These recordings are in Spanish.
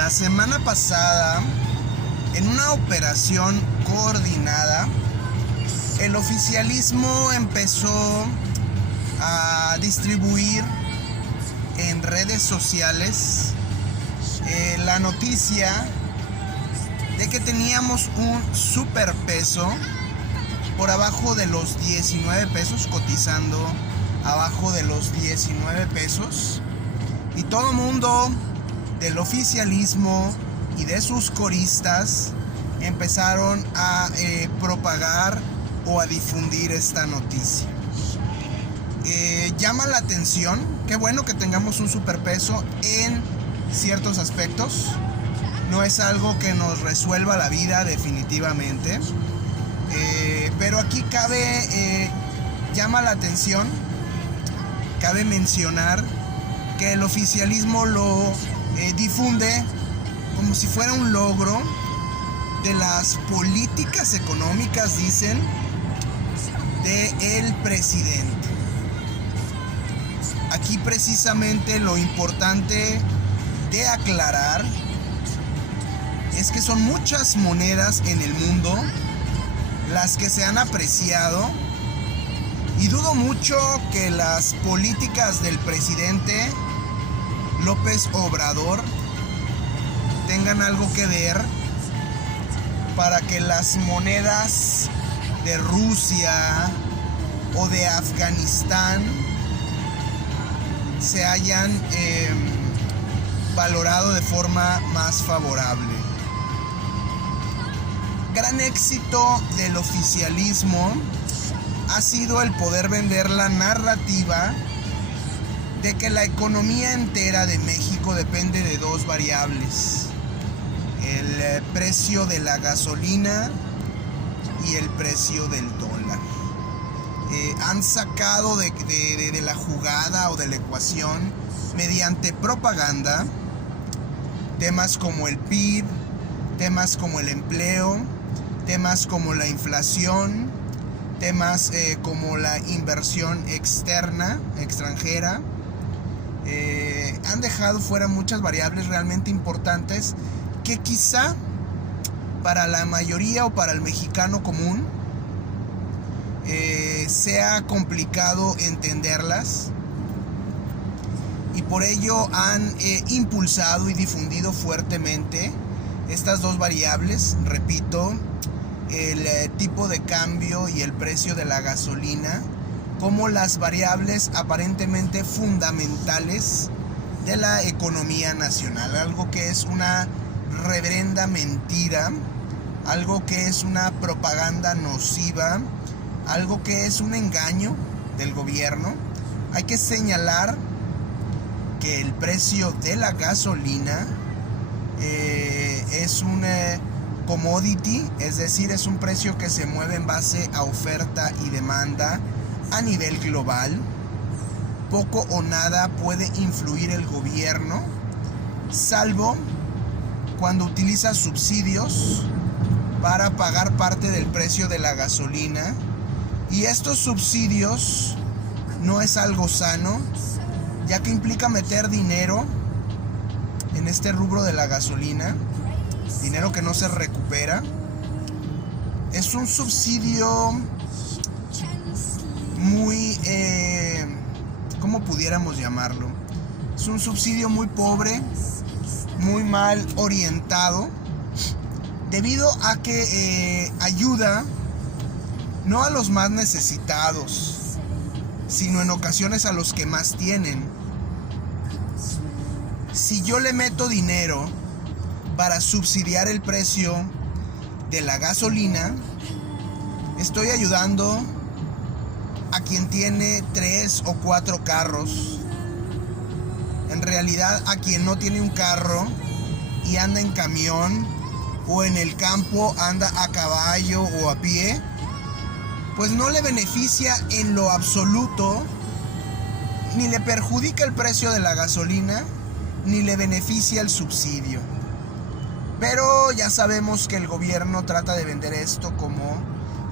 La semana pasada, en una operación coordinada, el oficialismo empezó a distribuir en redes sociales la noticia de que teníamos un superpeso por abajo de los 19 pesos, cotizando abajo de los 19 pesos, y todo mundo del oficialismo y de sus coristas empezaron a propagar o a difundir esta noticia. Llama la atención, qué bueno que tengamos un superpeso en ciertos aspectos. No es algo que nos resuelva la vida definitivamente, pero aquí llama la atención, cabe mencionar que el oficialismo lo difunde como si fuera un logro de las políticas económicas, dicen, del presidente. Aquí precisamente lo importante de aclarar es que son muchas monedas en el mundo las que se han apreciado, y dudo mucho que las políticas del presidente López Obrador tengan algo que ver para que las monedas de Rusia o de Afganistán se hayan valorado de forma más favorable. Gran éxito del oficialismo ha sido el poder vender la narrativa de que la economía entera de México depende de dos variables: el precio de la gasolina y el precio del dólar. Han sacado de la jugada o de la ecuación, mediante propaganda, temas como el PIB, temas como el empleo, temas como la inflación, temas como la inversión extranjera. Han dejado fuera muchas variables realmente importantes que quizá para la mayoría o para el mexicano común sea complicado entenderlas, y por ello han impulsado y difundido fuertemente estas dos variables. Repito, el tipo de cambio y el precio de la gasolina como las variables aparentemente fundamentales de la economía nacional, algo que es una reverenda mentira, algo que es una propaganda nociva, algo que es un engaño del gobierno. Hay que señalar que el precio de la gasolina es un commodity, es decir, es un precio que se mueve en base a oferta y demanda a nivel global. Poco o nada puede influir el gobierno, salvo cuando utiliza subsidios para pagar parte del precio de la gasolina, y estos subsidios no es algo sano, ya que implica meter dinero en este rubro de la gasolina, dinero que no se recupera. Es un subsidio muy, ¿cómo pudiéramos llamarlo? Es un subsidio muy pobre, muy mal orientado, debido a que ayuda no a los más necesitados, sino en ocasiones a los que más tienen. Si yo le meto dinero para subsidiar el precio de la gasolina, estoy ayudando a quien tiene 3 o 4 carros. En realidad, a quien no tiene un carro y anda en camión, o en el campo anda a caballo o a pie, pues no le beneficia en lo absoluto, ni le perjudica el precio de la gasolina, ni le beneficia el subsidio. Pero ya sabemos que el gobierno trata de vender esto como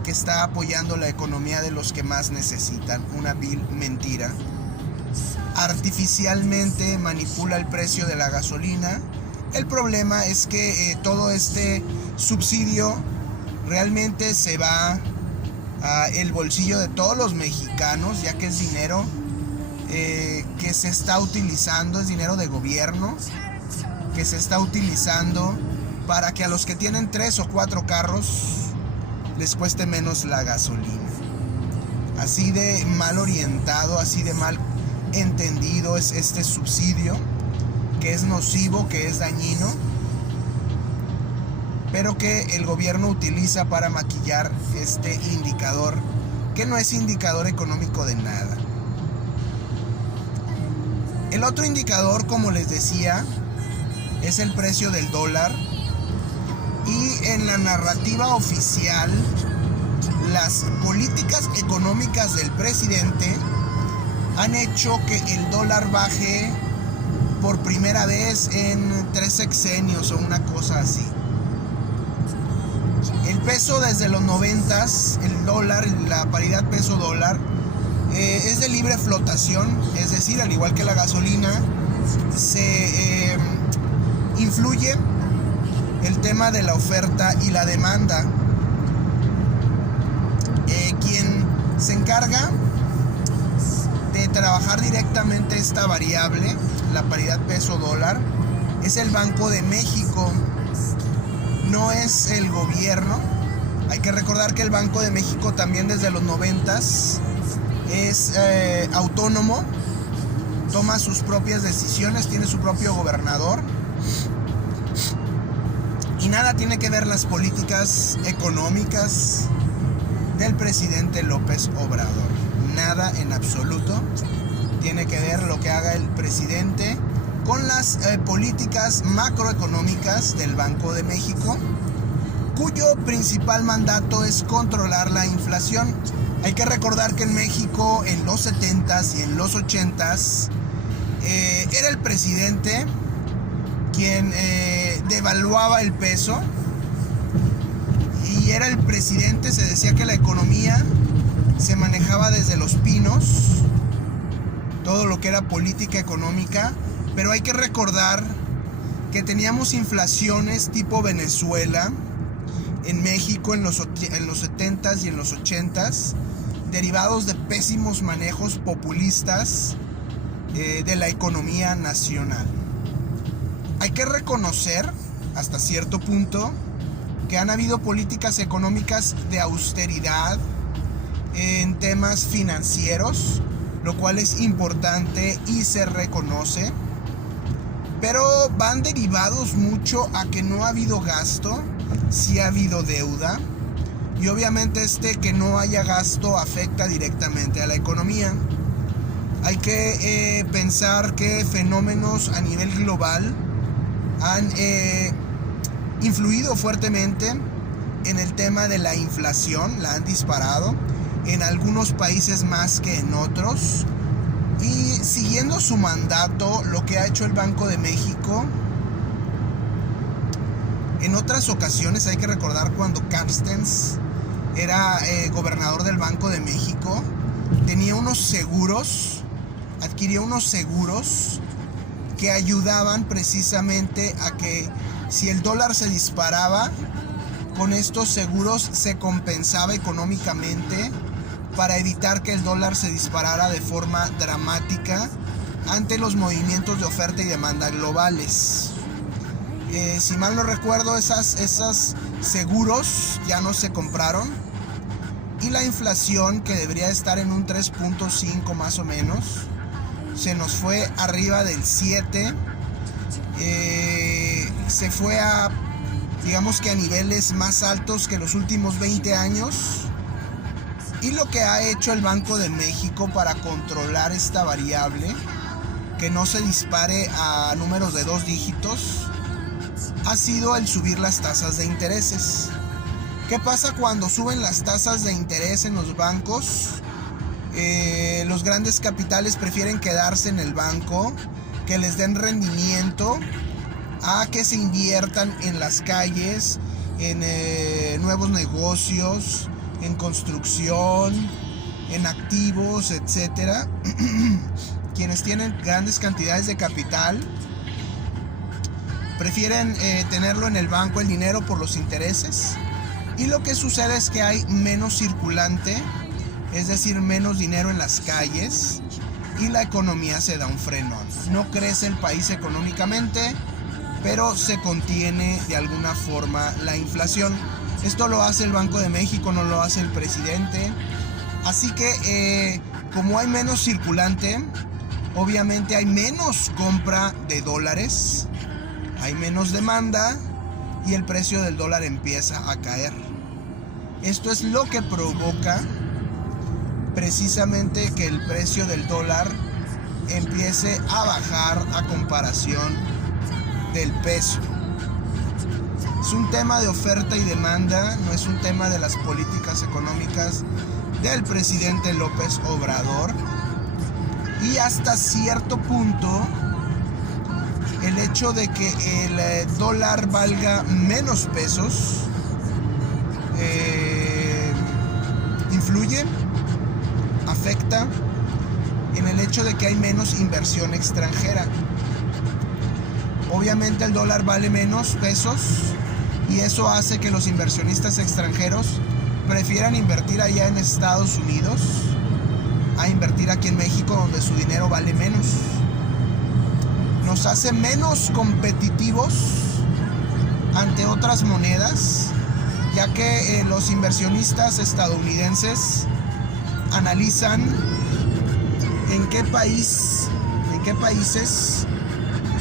que está apoyando la economía de los que más necesitan. Una vil mentira. Artificialmente manipula el precio de la gasolina El problema es que todo este subsidio realmente se va a el bolsillo de todos los mexicanos, ya que es dinero que se está utilizando, es dinero de gobierno que se está utilizando para que a los que tienen 3 o 4 carros les cueste menos la gasolina. Así de mal orientado, así de mal entendido es este subsidio, que es nocivo, que es dañino, pero que el gobierno utiliza para maquillar este indicador, que no es indicador económico de nada. El otro indicador, como les decía, es el precio del dólar, y en la narrativa oficial, las políticas económicas del presidente han hecho que el dólar baje por primera vez en 3 sexenios o una cosa así. El peso desde los 90s, el dólar, la paridad peso-dólar, es de libre flotación, es decir, al igual que la gasolina, se influye el tema de la oferta y la demanda. Quien se encarga de trabajar directamente esta variable, la paridad peso-dólar, es el Banco de México, no es el gobierno. Hay que recordar que el Banco de México también desde los 90s es autónomo, toma sus propias decisiones, tiene su propio gobernador, y nada tiene que ver las políticas económicas del presidente López Obrador. Nada en absoluto tiene que ver lo que haga el presidente con las políticas macroeconómicas del Banco de México, cuyo principal mandato es controlar la inflación. Hay que recordar que en México en los 70s y en los 80s era el presidente quien devaluaba el peso, y era el presidente, se decía que la economía se manejaba desde los pinos, todo lo que era política económica. Pero hay que recordar que teníamos inflaciones tipo Venezuela en México en los 70s y en los 80s, derivados de pésimos manejos populistas de la economía nacional. Hay que reconocer hasta cierto punto que han habido políticas económicas de austeridad en temas financieros, lo cual es importante y se reconoce, pero van derivados mucho a que no ha habido gasto, sí ha habido deuda, y obviamente que no haya gasto afecta directamente a la economía. Hay que pensar que fenómenos a nivel global han influido fuertemente en el tema de la inflación, la han disparado en algunos países más que en otros, y siguiendo su mandato, lo que ha hecho el Banco de México en otras ocasiones, hay que recordar cuando Carstens era gobernador del Banco de México, tenía unos seguros, adquirió unos seguros que ayudaban precisamente a que si el dólar se disparaba, con estos seguros se compensaba económicamente para evitar que el dólar se disparara de forma dramática ante los movimientos de oferta y demanda globales. Si mal no recuerdo, esas seguros ya no se compraron, y la inflación, que debería estar en un 3.5 más o menos, se nos fue arriba del 7, se fue a, digamos que a niveles más altos que los últimos 20 años. Y lo que ha hecho el Banco de México para controlar esta variable, que no se dispare a números de 2 dígitos, ha sido el subir las tasas de intereses. ¿Qué pasa cuando suben las tasas de interés en los bancos? Los grandes capitales prefieren quedarse en el banco, que les den rendimiento, a que se inviertan en las calles, en nuevos negocios, en construcción, en activos, etcétera. Quienes tienen grandes cantidades de capital Prefieren tenerlo en el banco el dinero por los intereses. Y lo que sucede es que hay menos circulante, es decir, menos dinero en las calles, y la economía se da un frenón. No crece el país económicamente, pero se contiene de alguna forma la inflación. Esto lo hace el Banco de México, no lo hace el presidente. Así que como hay menos circulante, obviamente hay menos compra de dólares, hay menos demanda y el precio del dólar empieza a caer. Esto es lo que provoca precisamente que el precio del dólar empiece a bajar a comparación del peso. Es un tema de oferta y demanda, no es un tema de las políticas económicas del presidente López Obrador. Y hasta cierto punto, el hecho de que el dólar valga menos pesos influye, afecta en el hecho de que hay menos inversión extranjera. Obviamente el dólar vale menos pesos y eso hace que los inversionistas extranjeros prefieran invertir allá en Estados Unidos a invertir aquí en México, donde su dinero vale menos. Nos hace menos competitivos ante otras monedas, ya que los inversionistas estadounidenses analizan en qué países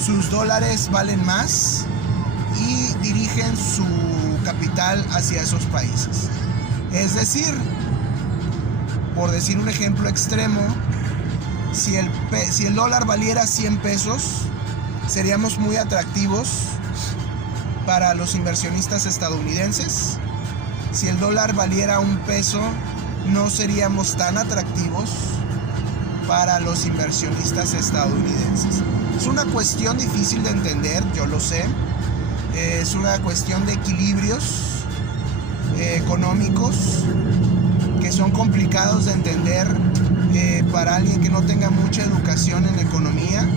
sus dólares valen más y dirigen su capital hacia esos países. Es decir, por decir un ejemplo extremo, si el dólar valiera 100 pesos, seríamos muy atractivos para los inversionistas estadounidenses. Si el dólar valiera 1 peso, no seríamos tan atractivos para los inversionistas estadounidenses. Es una cuestión difícil de entender, yo lo sé. Es una cuestión de equilibrios económicos que son complicados de entender para alguien que no tenga mucha educación en economía,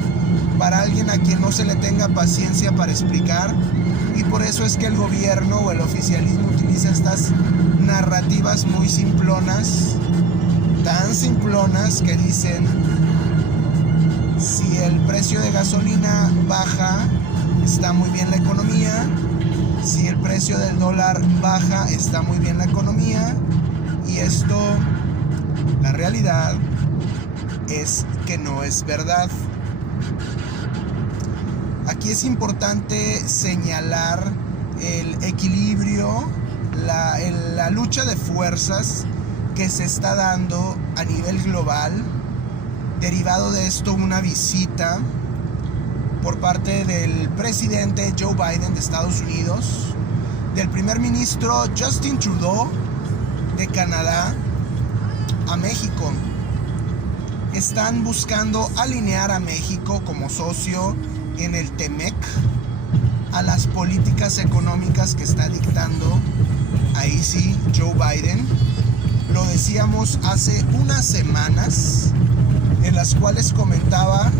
para alguien a quien no se le tenga paciencia para explicar, y por eso es que el gobierno o el oficialismo utiliza estas narrativas muy simplonas, tan simplonas que dicen: si el precio de gasolina baja, está muy bien la economía; si el precio del dólar baja, está muy bien la economía. Y esto, la realidad es que no es verdad. Aquí es importante señalar el equilibrio, la lucha de fuerzas que se está dando a nivel global. Derivado de esto, una visita por parte del presidente Joe Biden de Estados Unidos, del primer ministro Justin Trudeau de Canadá a México. Están buscando alinear a México como socio en el TEMEC a las políticas económicas que está dictando, ahí sí, Joe Biden. Lo decíamos hace unas semanas, en las cuales comentaba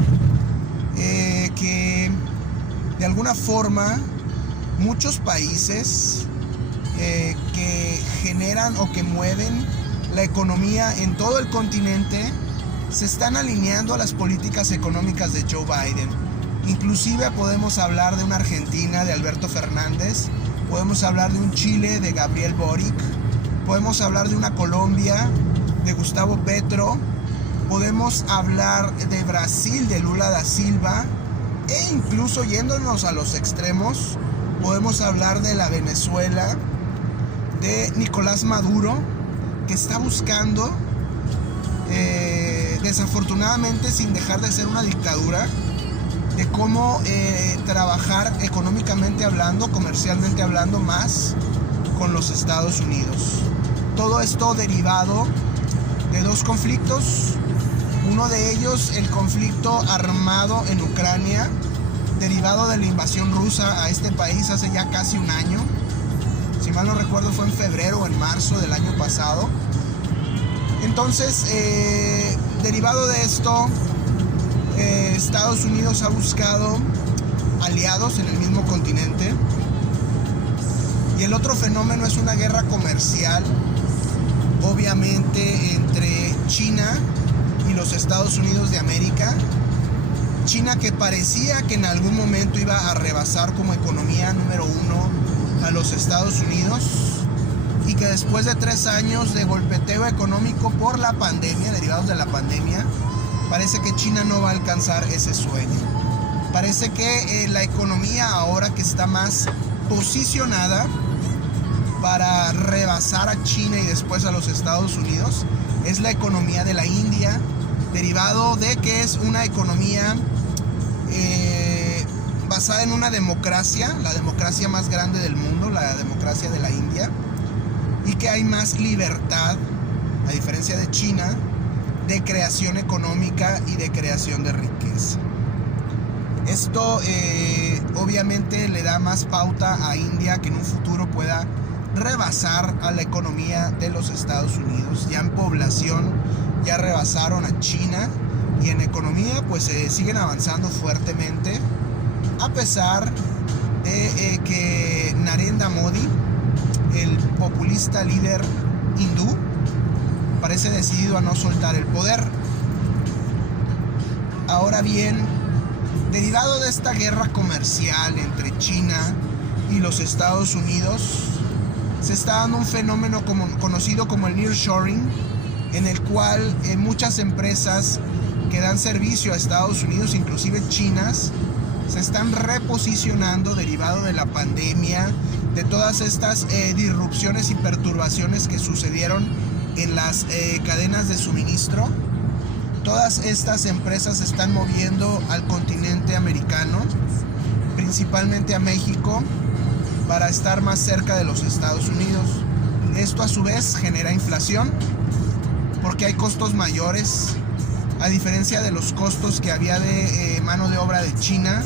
que de alguna forma muchos países que generan o que mueven la economía en todo el continente se están alineando a las políticas económicas de Joe Biden. Inclusive podemos hablar de una Argentina de Alberto Fernández, podemos hablar de un Chile de Gabriel Boric, podemos hablar de una Colombia de Gustavo Petro, podemos hablar de Brasil de Lula da Silva, e incluso yéndonos a los extremos, podemos hablar de la Venezuela de Nicolás Maduro, que está buscando, desafortunadamente sin dejar de ser una dictadura, de cómo trabajar económicamente hablando, comercialmente hablando, más con los Estados Unidos. Todo esto derivado de dos conflictos. Uno de ellos, el conflicto armado en Ucrania, derivado de la invasión rusa a este país hace ya casi un año. Si mal no recuerdo, fue en febrero o en marzo del año pasado. Entonces, derivado de esto, Estados Unidos ha buscado aliados en el mismo continente. Y el otro fenómeno es una guerra comercial, obviamente entre China y los Estados Unidos de América. China, que parecía que en algún momento iba a rebasar como economía número uno a los Estados Unidos, y que después de 3 años de golpeteo económico por la pandemia, derivados de la pandemia, parece que China no va a alcanzar ese sueño. Parece que la economía ahora que está más posicionada para rebasar a China y después a los Estados Unidos es la economía de la India, derivado de que es una economía basada en una democracia, la democracia más grande del mundo, la democracia de la India, y que hay más libertad, a diferencia de China, de creación económica y de creación de riqueza. Esto obviamente le da más pauta a India que en un futuro pueda rebasar a la economía de los Estados Unidos. Ya en población ya rebasaron a China, y en economía pues siguen avanzando fuertemente, a pesar de que Narendra Modi, el populista líder hindú, parece decidido a no soltar el poder. Ahora bien, derivado de esta guerra comercial entre China y los Estados Unidos, se está dando un fenómeno conocido como el nearshoring, en el cual muchas empresas que dan servicio a Estados Unidos, inclusive chinas, se están reposicionando derivado de la pandemia, de todas estas disrupciones y perturbaciones que sucedieron en las cadenas de suministro. Todas estas empresas se están moviendo al continente americano, principalmente a México, para estar más cerca de los Estados Unidos. Esto a su vez genera inflación, porque hay costos mayores, a diferencia de los costos que había de mano de obra de China.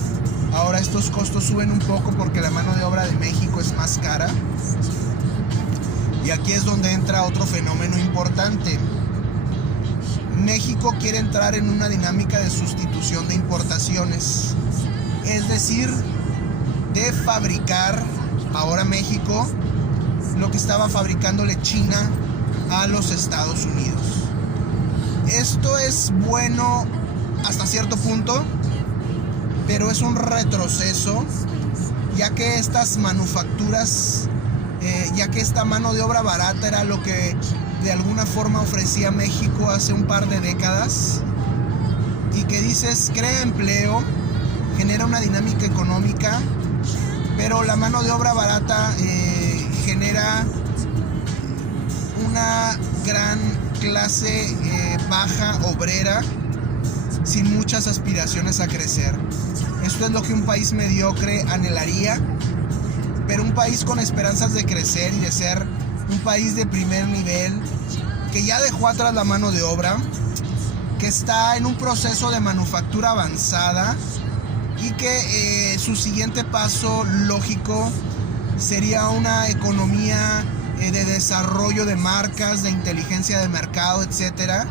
Ahora estos costos suben un poco porque la mano de obra de México es más cara. Y aquí es donde entra otro fenómeno importante. México quiere entrar en una dinámica de sustitución de importaciones, es decir, de fabricar ahora México lo que estaba fabricándole China a los Estados Unidos. Esto es bueno hasta cierto punto, pero es un retroceso, ya que estas manufacturas, ya que esta mano de obra barata era lo que de alguna forma ofrecía México hace un par de décadas, y que dices crea empleo, genera una dinámica económica, pero la mano de obra barata genera una gran clase baja obrera sin muchas aspiraciones a crecer. Esto es lo que un país mediocre anhelaría, pero un país con esperanzas de crecer y de ser un país de primer nivel, que ya dejó atrás la mano de obra, que está en un proceso de manufactura avanzada, y que su siguiente paso lógico sería una economía de desarrollo de marcas, de inteligencia de mercado, etcétera.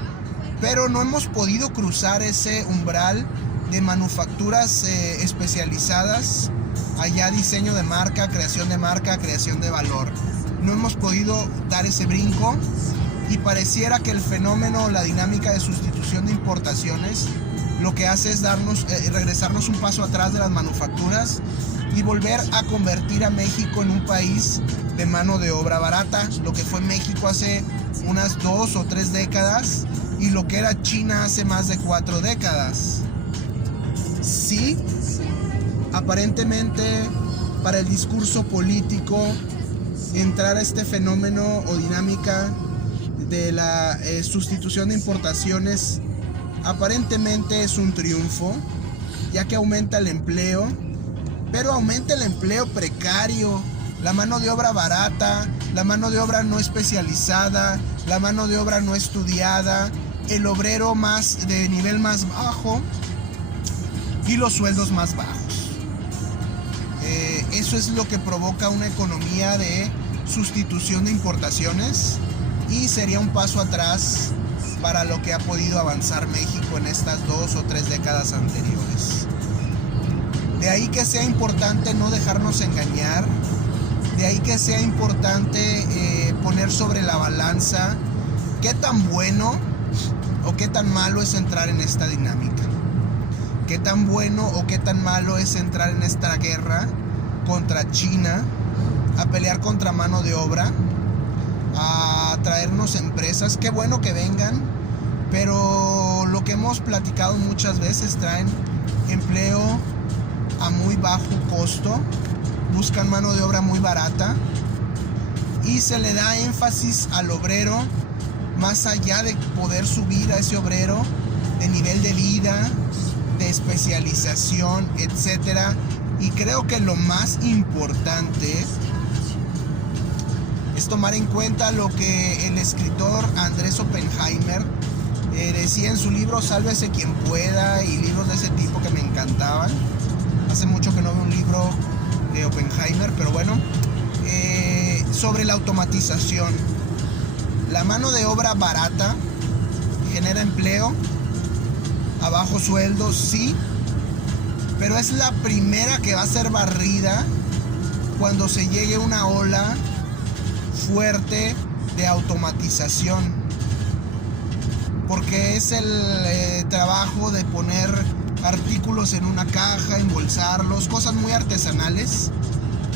Pero no hemos podido cruzar ese umbral de manufacturas especializadas, allá diseño de marca, creación de valor. No hemos podido dar ese brinco, y pareciera que el fenómeno, la dinámica de sustitución de importaciones, lo que hace es regresarnos un paso atrás de las manufacturas y volver a convertir a México en un país de mano de obra barata, lo que fue México hace unas 2 o 3 décadas y lo que era China hace más de 4 décadas. Sí, aparentemente para el discurso político, entrar a este fenómeno o dinámica de la sustitución de importaciones aparentemente es un triunfo, ya que aumenta el empleo, pero aumenta el empleo precario, la mano de obra barata, la mano de obra no especializada, la mano de obra no estudiada, el obrero más de nivel más bajo y los sueldos más bajos. Eso es lo que provoca una economía de sustitución de importaciones, y sería un paso atrás para lo que ha podido avanzar México en estas 2 o 3 décadas anteriores. De ahí que sea importante no dejarnos engañar, de ahí que sea importante poner sobre la balanza qué tan bueno o qué tan malo es entrar en esta dinámica. Qué tan bueno o qué tan malo es entrar en esta guerra contra China, a pelear contra mano de obra, a traernos empresas. Qué bueno que vengan, pero lo que hemos platicado muchas veces, traen empleo a muy bajo costo, buscan mano de obra muy barata y se le da énfasis al obrero más allá de poder subir a ese obrero de nivel de vida, de especialización, etcétera. Y creo que lo más importante es tomar en cuenta lo que el escritor Andrés Oppenheimer decía en su libro Sálvese quien pueda, y libros de ese tipo que me encantaban. Hace mucho que no veo un libro de Oppenheimer, pero bueno, sobre la automatización. La mano de obra barata genera empleo a bajo sueldo, sí, pero es la primera que va a ser barrida cuando se llegue una ola fuerte de automatización, porque es el trabajo de poner artículos en una caja, embolsarlos, cosas muy artesanales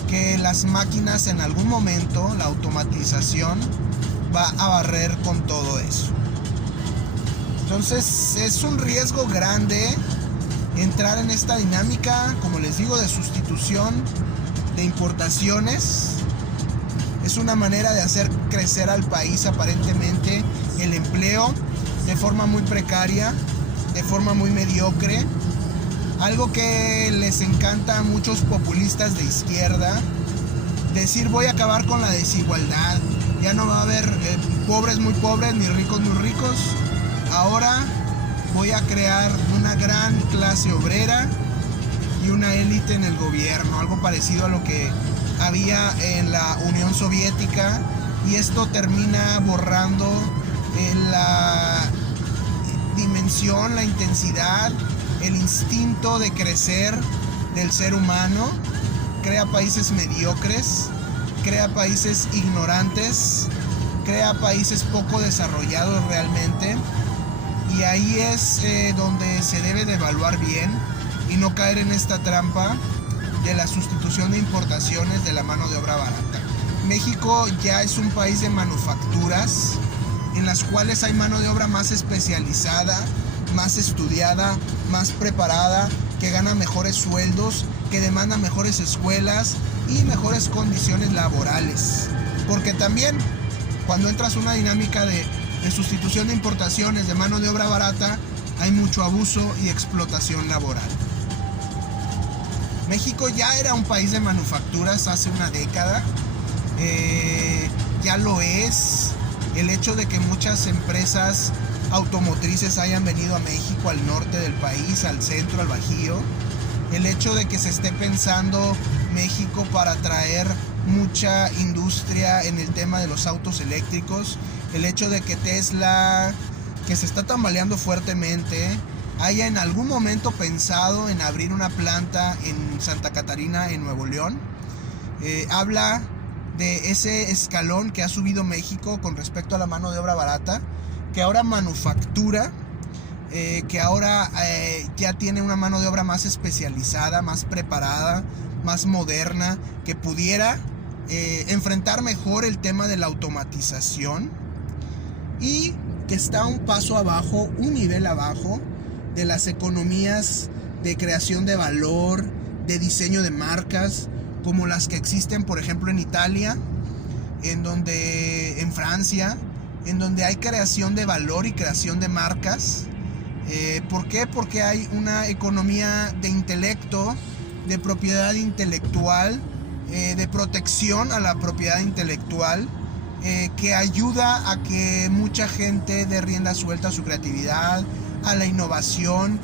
que las máquinas en algún momento, la automatización va a barrer con todo eso. Entonces es un riesgo grande entrar en esta dinámica, como les digo, de sustitución de importaciones. Es una manera de hacer crecer al país aparentemente el empleo de forma muy precaria, de forma muy mediocre. Algo que les encanta a muchos populistas de izquierda, decir voy a acabar con la desigualdad. Ya no va a haber pobres muy pobres ni ricos muy ricos. Ahora voy a crear una gran clase obrera y una élite en el gobierno, algo parecido a lo que había en la Unión Soviética, y esto termina borrando la dimensión, la intensidad, el instinto de crecer del ser humano. Crea países mediocres, crea países ignorantes, crea países poco desarrollados realmente, y ahí es donde se debe de evaluar bien y no caer en esta trampa de la sustitución de importaciones de la mano de obra barata. México ya es un país de manufacturas en las cuales hay mano de obra más especializada, más estudiada, más preparada, que gana mejores sueldos, que demanda mejores escuelas y mejores condiciones laborales. Porque también cuando entras en una dinámica de sustitución de importaciones de mano de obra barata, hay mucho abuso y explotación laboral. México ya era un país de manufacturas hace una década, ya lo es. El hecho de que muchas empresas automotrices hayan venido a México, al norte del país, al centro, al Bajío, el hecho de que se esté pensando México para traer mucha industria en el tema de los autos eléctricos, el hecho de que Tesla, que se está tambaleando fuertemente, haya en algún momento pensado en abrir una planta en Santa Catarina, en Nuevo León, habla de ese escalón que ha subido México con respecto a la mano de obra barata, que ahora manufactura, que ahora ya tiene una mano de obra más especializada, más preparada, más moderna, que pudiera enfrentar mejor el tema de la automatización, y que está un paso abajo, un nivel abajo de las economías de creación de valor, de diseño de marcas, como las que existen, por ejemplo, en Italia, en Francia, en donde hay creación de valor y creación de marcas. ¿Por qué? Porque hay una economía de intelecto, de propiedad intelectual, de protección a la propiedad intelectual, que ayuda a que mucha gente dé rienda suelta a su creatividad, a la innovación,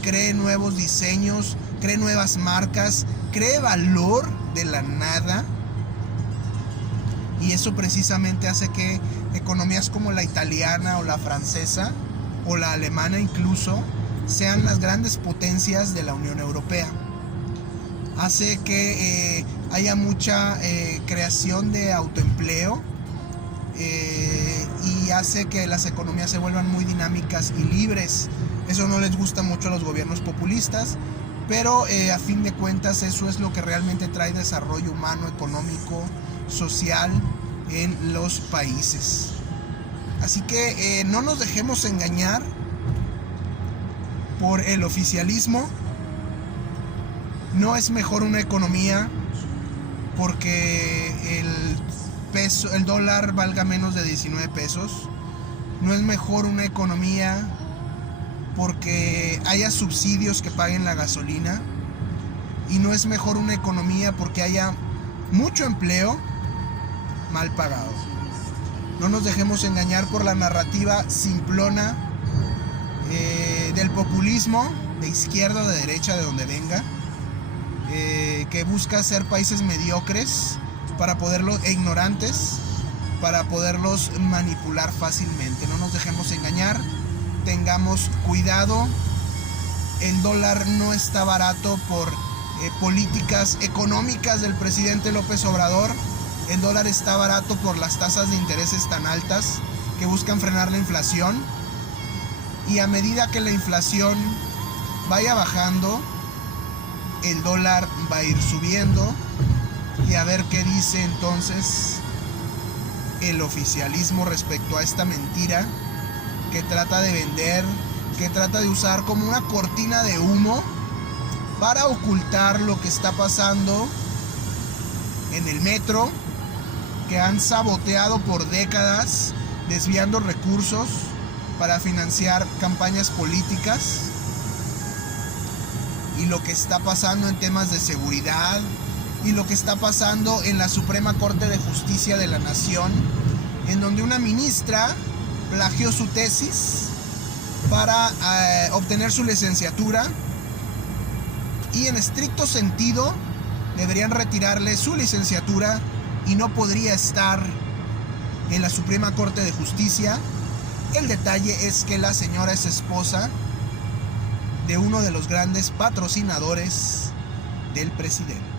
cree nuevos diseños, cree nuevas marcas, cree valor de la nada. Y eso precisamente hace que economías como la italiana o la francesa o la alemana incluso sean las grandes potencias de la Unión Europea. hace que haya mucha creación de autoempleo y hace que las economías se vuelvan muy dinámicas y libres. Eso no les gusta mucho a los gobiernos populistas, pero a fin de cuentas eso es lo que realmente trae desarrollo humano, económico, social en los países. Así que no nos dejemos engañar por el oficialismo. No es mejor una economía porque el dólar valga menos de 19 pesos. No es mejor una economía porque haya subsidios que paguen la gasolina. Y no es mejor una economía porque haya mucho empleo mal pagado. No nos dejemos engañar por la narrativa simplona del populismo, de izquierda o de derecha, de donde venga, que busca hacer países mediocres e ignorantes para poderlos manipular fácilmente. No nos dejemos engañar, tengamos cuidado. El dólar no está barato por políticas económicas del presidente López Obrador. El dólar está barato por las tasas de intereses tan altas que buscan frenar la inflación. Y a medida que la inflación vaya bajando, el dólar va a ir subiendo. Y a ver qué dice entonces el oficialismo respecto a esta mentira que trata de vender, que trata de usar como una cortina de humo para ocultar lo que está pasando en el metro, que han saboteado por décadas, desviando recursos para financiar campañas políticas, y lo que está pasando en temas de seguridad, y lo que está pasando en la Suprema Corte de Justicia de la Nación, en donde una ministra plagió su tesis para obtener su licenciatura, y en estricto sentido deberían retirarle su licenciatura y no podría estar en la Suprema Corte de Justicia. El detalle es que la señora es esposa de uno de los grandes patrocinadores del presidente.